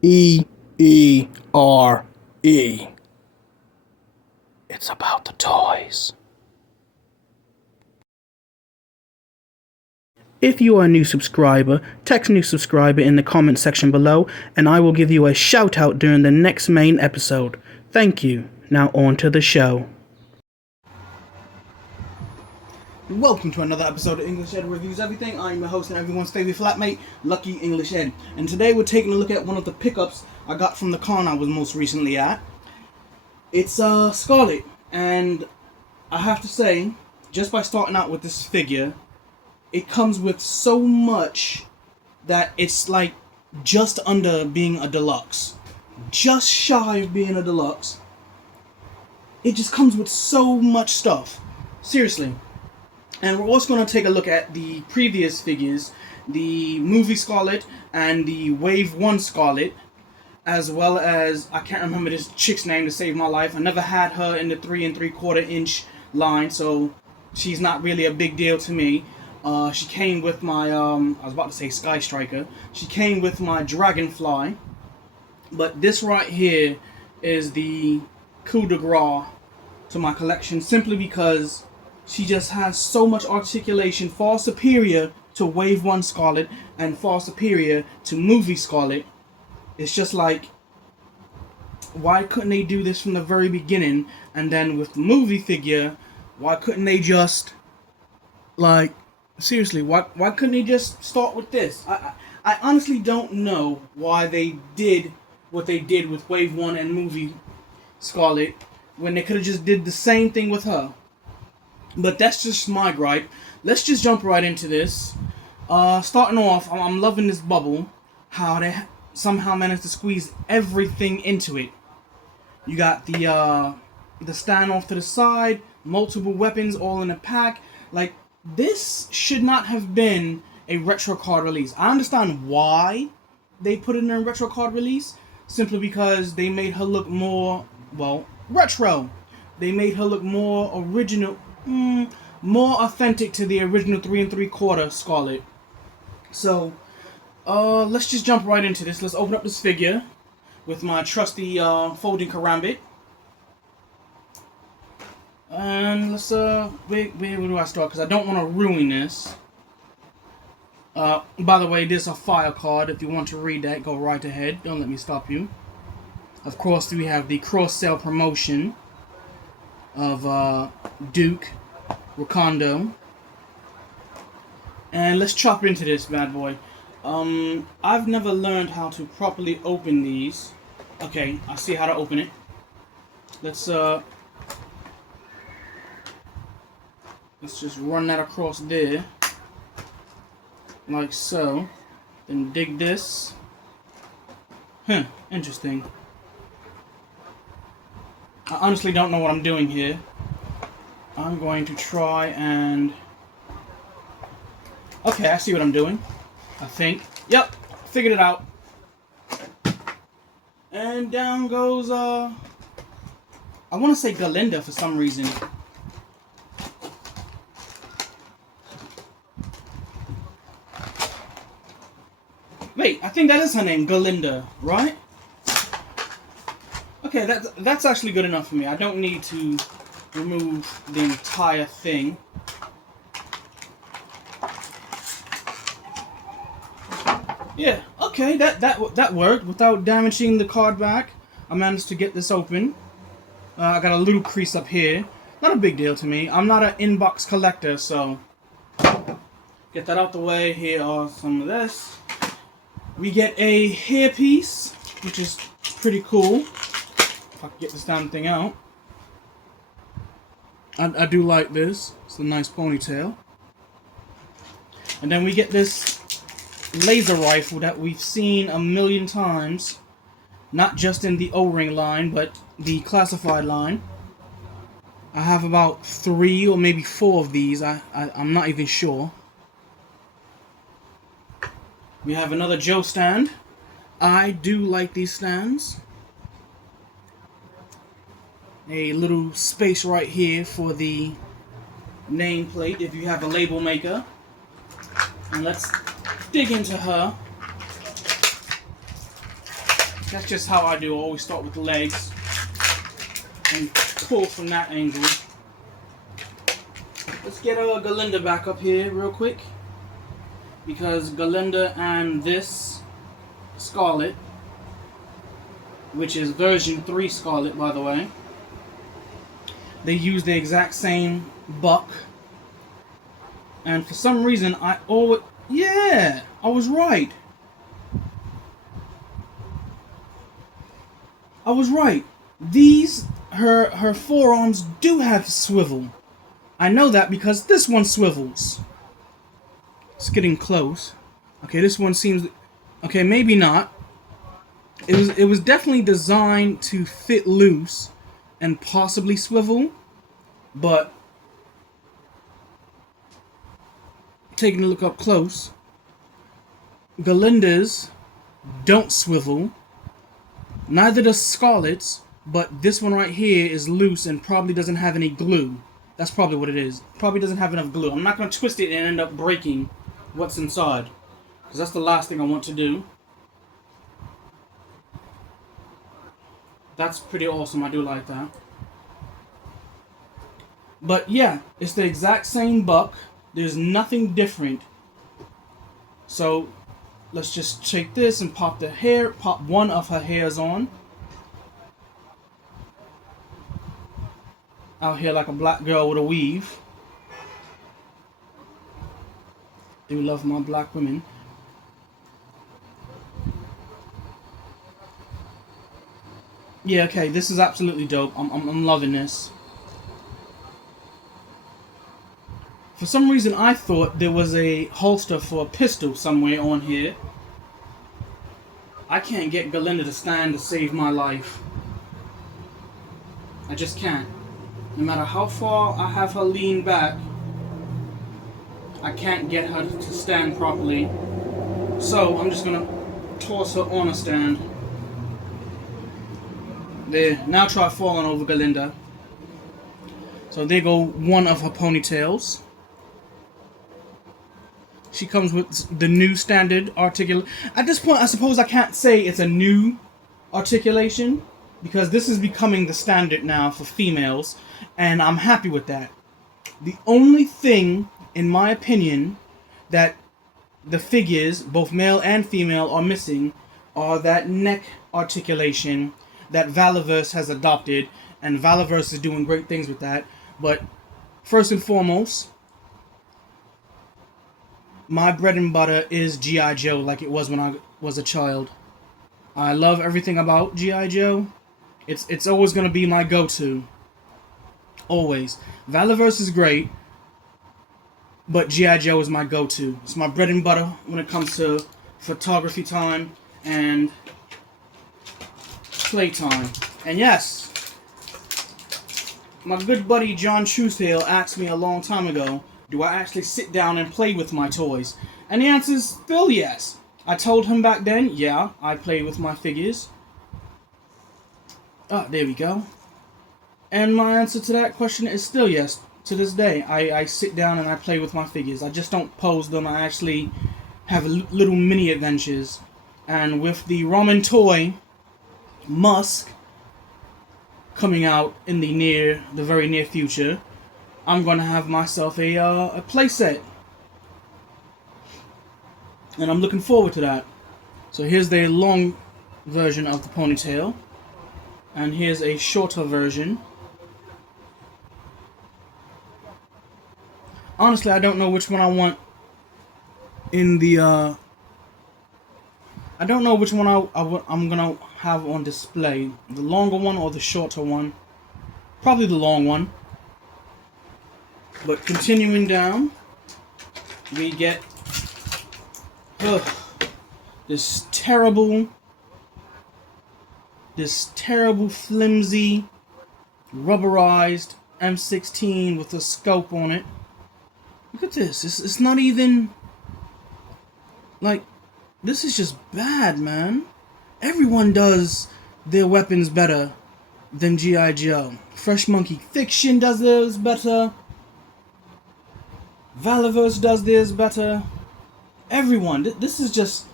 E-E-R-E. It's about the toys. If you are a new subscriber, text new subscriber in the comment section below, and I will give you a shout out during the next main episode. Thank you. Now on to the show. Welcome to another episode of English Ed Reviews Everything. I'm your host and everyone's favorite flatmate, Lucky English Ed. And today we're taking a look at one of the pickups I got from the con I was most recently at. It's Scarlett, and I have to say, just by starting out with this figure, it comes with so much that it's like just under being a deluxe. Just shy of being a deluxe. It just comes with so much stuff. Seriously. And we're also going to take a look at the previous figures, the movie Scarlett and the Wave 1 Scarlett, as well as, I can't remember this chick's name to save my life. I never had her in the 3 3/4 inch line, so she's not really a big deal to me. She came with my, I was about to say Sky Striker. She came with my Dragonfly, but this right here is the coup de grace to my collection, simply because she just has so much articulation, far superior to Wave 1 Scarlett and far superior to movie Scarlett. It's just like, why couldn't they do this from the very beginning? And then with the movie figure, why couldn't they just, like, seriously, why couldn't they just start with this? I honestly don't know why they did what they did with Wave 1 and movie Scarlett when they could have just did the same thing with her. But that's just my gripe. Let's just jump right into this. Starting off, I'm loving this bubble. How they somehow managed to squeeze everything into it. You got the stand off to the side, multiple weapons all in a pack. Like, this should not have been a retro card release. I understand why they put it in a retro card release. Simply because they made her look more, well, retro. They made her look more original. More authentic to the original 3 3/4 Scarlett. So, let's just jump right into this. Let's open up this figure with my trusty folding karambit. And let's, where do I start? Because I don't want to ruin this. By the way, this is a file card. If you want to read that, go right ahead. Don't let me stop you. Of course, we have the cross-sale promotion of Duke Rakondo. And let's chop into this bad boy. I've never learned how to properly open these. Okay, I see how to open it. Let's just run that across there. Like so. Then dig this. Interesting. I honestly don't know what I'm doing here. I'm going to try and... Okay, I see what I'm doing. I think. Yep, figured it out. And down goes, I want to say Galinda for some reason. Wait, I think that is her name, Galinda, right? Okay, that's actually good enough for me. I don't need to remove the entire thing. Yeah, okay, that worked. Without damaging the card back, I managed to get this open. I got a little crease up here. Not a big deal to me. I'm not an inbox collector, so get that out the way. Here are some of this. We get a hairpiece, which is pretty cool. If I can get this damn thing out. I do like this. It's a nice ponytail. And then we get this laser rifle that we've seen a million times. Not just in the O-ring line, but the classified line. I have about 3 or maybe 4 of these. I'm not even sure. We have another Joe stand. I do like these stands. A little space right here for the nameplate if you have a label maker. And let's dig into her. That's just how I do. I always start with the legs and pull from that angle. Let's get Galinda back up here real quick, because Galinda and this Scarlett, which is version 3 Scarlett, by the way, they use the exact same buck. And for some reason, I was right. I was right. Her forearms do have swivel. I know that because this one swivels. It's getting close. Okay, this one seems... Okay, maybe not. It was definitely designed to fit loose and possibly swivel, but taking a look up close, Galinda's don't swivel. Neither does Scarlett's, but this one right here is loose and probably doesn't have any glue. That's probably what it is. Probably doesn't have enough glue. I'm not going to twist it and end up breaking what's inside, because that's the last thing I want to do. That's pretty awesome. I do like that. But yeah, it's the exact same buck. There's nothing different. So let's just take this and pop one of her hairs on. Out here like a black girl with a weave. Do love my black women. Yeah, okay, this is absolutely dope. I'm loving this. For some reason, I thought there was a holster for a pistol somewhere on here. I can't get Galinda to stand to save my life. I just can't. No matter how far I have her lean back, I can't get her to stand properly. So I'm just gonna toss her on a stand. There. Now try falling over Galinda. So there go one of her ponytails. She comes with the new standard articulation. At this point, I suppose I can't say it's a new articulation, because this is becoming the standard now for females, and I'm happy with that. The only thing, in my opinion, that the figures, both male and female, are missing are that neck articulation that Valiverse has adopted, and Valiverse is doing great things with that. But first and foremost, my bread and butter is G.I. Joe, like it was when I was a child. I love everything about G.I. Joe. It's always going to be my go-to. Always. Valiverse is great, but G.I. Joe is my go-to. It's my bread and butter when it comes to photography time and playtime. And yes, my good buddy John Truesdale asked me a long time ago, do I actually sit down and play with my toys? And the answer is still yes. I told him back then, yeah, I play with my figures. Ah, there we go. And my answer to that question is still yes. To this day, I sit down and I play with my figures. I just don't pose them. I actually have little mini adventures. And with the ramen toy Musk coming out in the very near future, I'm gonna have myself a playset, and I'm looking forward to that. So here's the long version of the ponytail, and here's a shorter version. Honestly, I don't know which one I want in the I don't know which one I'm gonna have on display, the longer one or the shorter one. Probably the long one. But continuing down, we get this terrible flimsy rubberized M16 with a scope on it. Look at this. It's not even like, this is just bad, man. Everyone does their weapons better than G.I. Joe. Fresh Monkey Fiction does theirs better. Valiverse does theirs better. Everyone. This is just...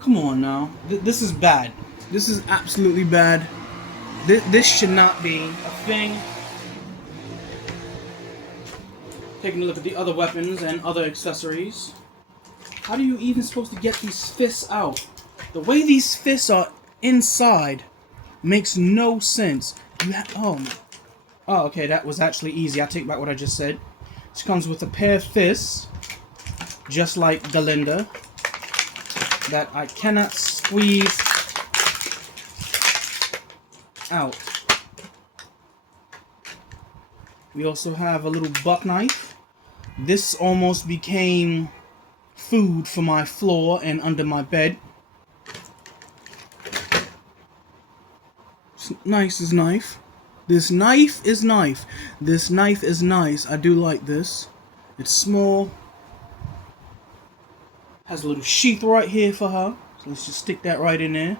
Come on now. This is bad. This is absolutely bad. This should not be a thing. Taking a look at the other weapons and other accessories. How do you even supposed to get these fists out? The way these fists are inside makes no sense. Oh, okay, that was actually easy. I take back what I just said. She comes with a pair of fists, just like Galinda, that I cannot squeeze out. We also have a little buck knife. This almost became food for my floor and under my bed. Nice as knife. This knife is knife. This knife is nice. I do like this. It's small. Has a little sheath right here for her. So let's just stick that right in there.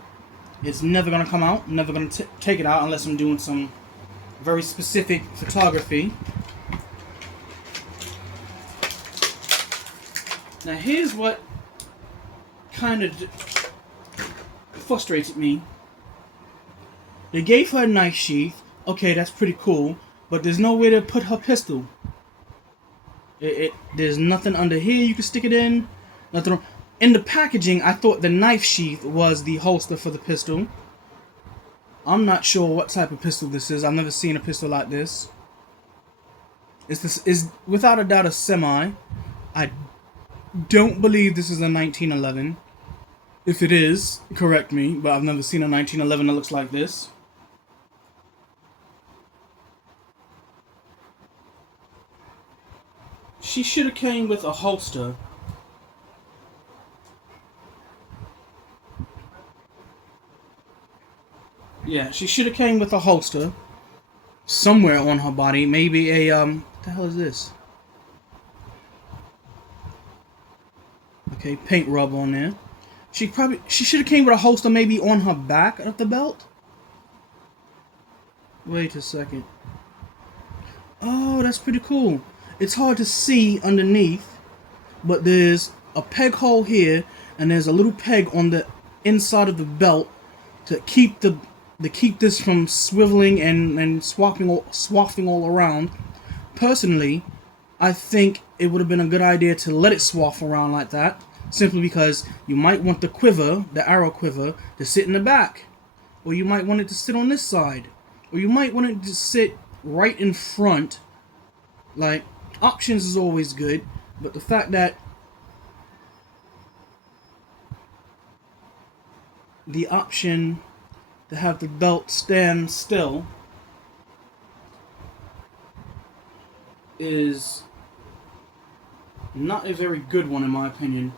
It's never going to come out. I'm never going to take it out unless I'm doing some very specific photography. Now here's what kind of frustrated me. They gave her a knife sheath. Okay, that's pretty cool. But there's nowhere to put her pistol. There's nothing under here you can stick it in. Nothing. In the packaging, I thought the knife sheath was the holster for the pistol. I'm not sure what type of pistol this is. I've never seen a pistol like this. This is without a doubt a semi. I don't believe this is a 1911. If it is, correct me, but I've never seen a 1911 that looks like this. She should have came with a holster. Yeah, she should have came with a holster somewhere on her body. Maybe a what the hell is this? Okay, paint rub on there. She should have came with a holster maybe on her back of the belt. Wait a second. Oh, that's pretty cool. It's hard to see underneath, but there's a peg hole here, and there's a little peg on the inside of the belt to keep this from swiveling and swapping all around. Personally, I think it would have been a good idea to let it swaff around like that, simply because you might want the quiver, the arrow quiver, to sit in the back, or you might want it to sit on this side, or you might want it to sit right in front. Like, options is always good, but the fact that the option to have the belt stand still is not a very good one in my opinion.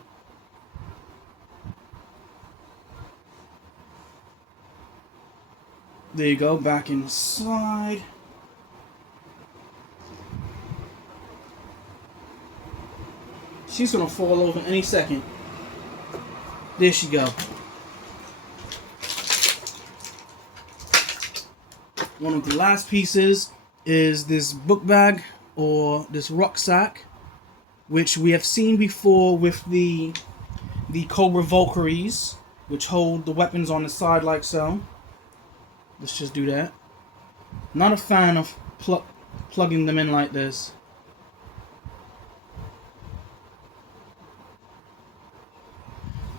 There you go, back inside. She's gonna fall over any second. There she go. One of the last pieces is this book bag or this rucksack, which we have seen before with the Cobra Valkyries, which hold the weapons on the side like so. Let's just do that. Not a fan of plugging them in like this.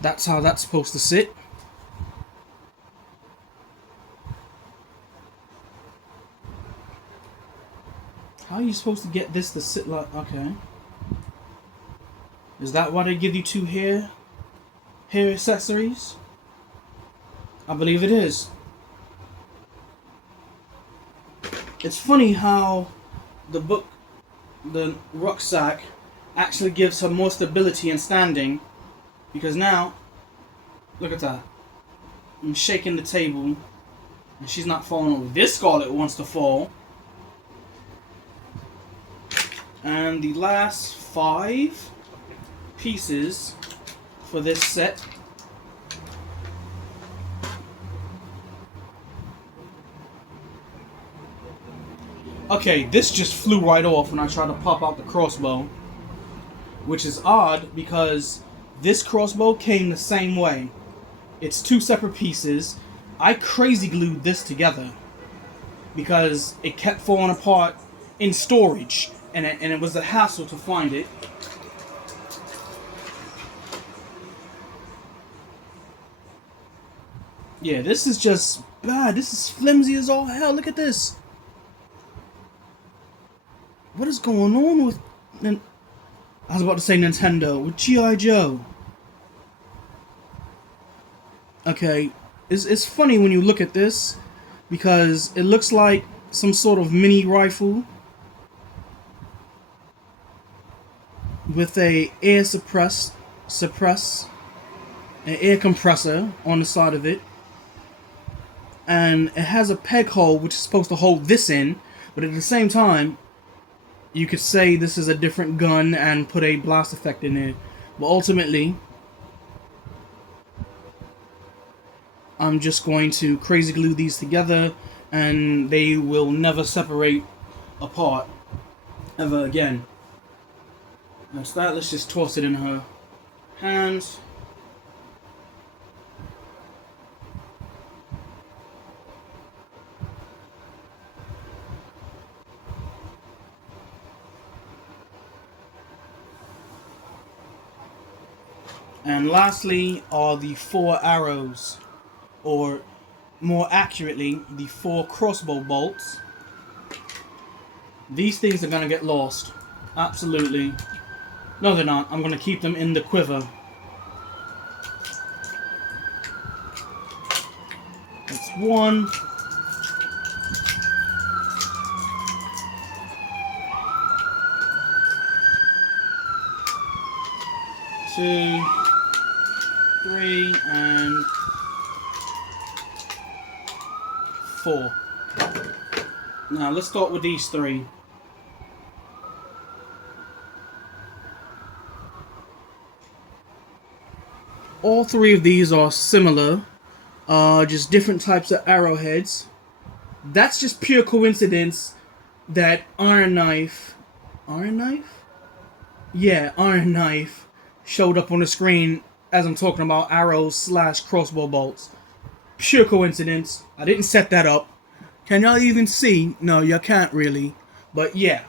That's how that's supposed to sit. How are you supposed to get this to sit like... Okay. Is that why they give you two hair accessories? I believe it is. It's funny how the rucksack actually gives her more stability in standing, because now, look at that. I'm shaking the table, and she's not falling over. This Scarlett wants to fall. And the last 5 pieces for this set. Okay, this just flew right off when I tried to pop out the crossbow, which is odd because this crossbow came the same way. It's 2 separate pieces. I crazy glued this together because it kept falling apart in storage, and it was a hassle to find it. Yeah, this is just bad. This is flimsy as all hell. Look at this. What is going on with... I was about to say Nintendo. With G.I. Joe. Okay, it's funny when you look at this, because it looks like some sort of mini rifle with a an air compressor on the side of it, and it has a peg hole which is supposed to hold this in, but at the same time you could say this is a different gun and put a blast effect in there. But ultimately, I'm just going to crazy glue these together, and they will never separate apart ever again. That's that. Let's just toss it in her hands. And lastly are the 4 arrows, or more accurately, the 4 crossbow bolts. These things are gonna get lost. Absolutely. No, they're not. I'm gonna keep them in the quiver. That's 1. Two, 3, and 4. Now let's start with these 3. All 3 of these are similar, just different types of arrowheads. That's just pure coincidence that Iron Knife, yeah, Iron Knife showed up on the screen as I'm talking about arrows / crossbow bolts. Pure coincidence. I didn't set that up. Can y'all even see? No, you can't really. But yeah.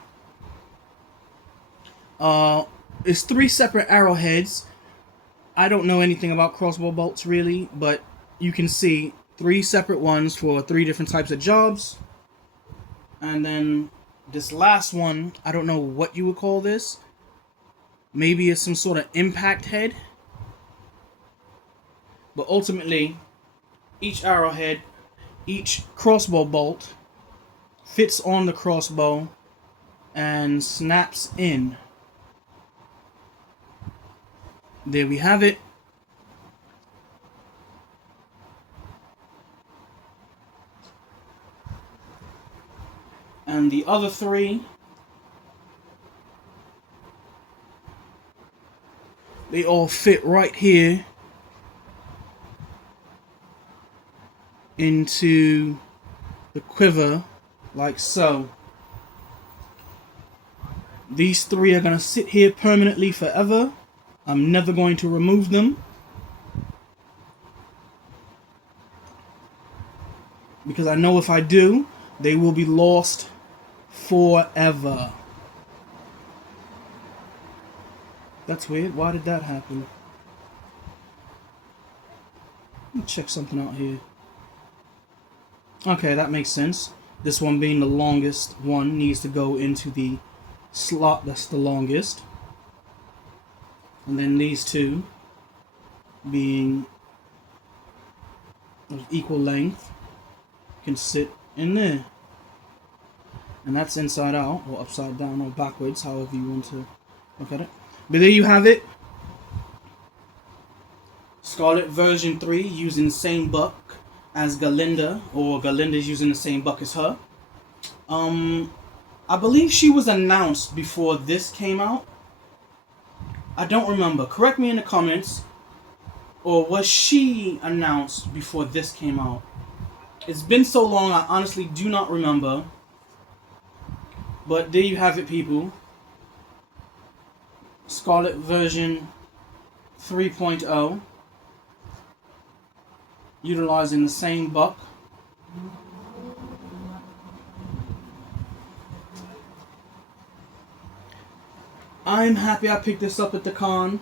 It's 3 separate arrowheads. I don't know anything about crossbow bolts really, but you can see 3 separate ones for 3 different types of jobs. And then this last one, I don't know what you would call this. Maybe it's some sort of impact head. But ultimately, each arrowhead, each crossbow bolt fits on the crossbow and snaps in. There we have it. And the other 3, they all fit right here into the quiver, like so. These 3 are going to sit here permanently forever. I'm never going to remove them, because I know if I do, they will be lost forever. That's weird. Why did that happen? Let me check something out here. Okay, that makes sense. This one being the longest one needs to go into the slot that's the longest. And then these 2 being of equal length can sit in there. And that's inside out, or upside down, or backwards, however you want to look at it. But there you have it. Scarlett version 3 using the same buck as Galinda, or Galinda's using the same buck as her. I believe she was announced before this came out. I don't remember. Correct me in the comments. Or was she announced before this came out? It's been so long, I honestly do not remember. But there you have it, people. Scarlett version 3.0. utilizing the same buck. I'm happy I picked this up at the con.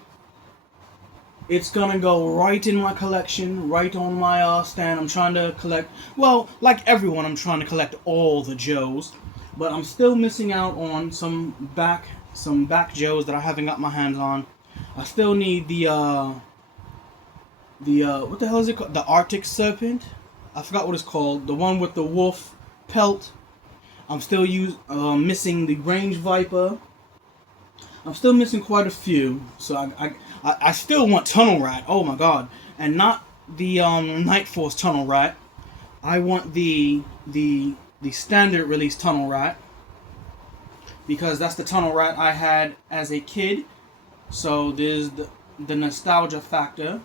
It's gonna go right in my collection, right on my stand. I'm trying to collect, well, like everyone, I'm trying to collect all the Joes, but I'm still missing out on some back Joes that I haven't got my hands on. I still need the what the hell is it called? The Arctic Serpent? I forgot what it's called. The one with the wolf pelt. I'm still missing the Range Viper. I'm still missing quite a few, so I still want Tunnel Rat. Oh my god, and not the Night Force Tunnel Rat. I want the standard release Tunnel Rat, because that's the Tunnel Rat I had as a kid. So there's the nostalgia factor,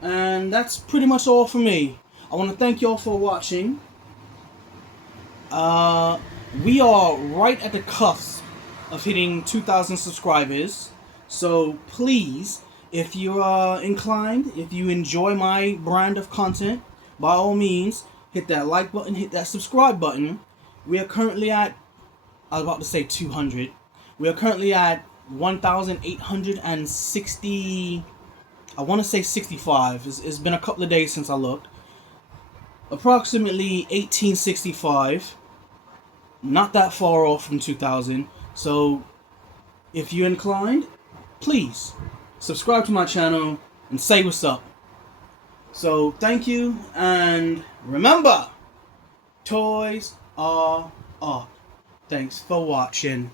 and that's pretty much all for me. I want to thank y'all for watching. We are right at the cusp of hitting 2,000 subscribers. So please, if you're inclined, if you enjoy my brand of content, by all means, hit that like button, hit that subscribe button. We are currently at, I was about to say 200. We are currently at 1,860, I want to say 65. It's been a couple of days since I looked. Approximately 1865. Not that far off from 2,000. So, if you're inclined, please subscribe to my channel and say what's up. So, thank you, and remember, toys are art. Thanks for watching.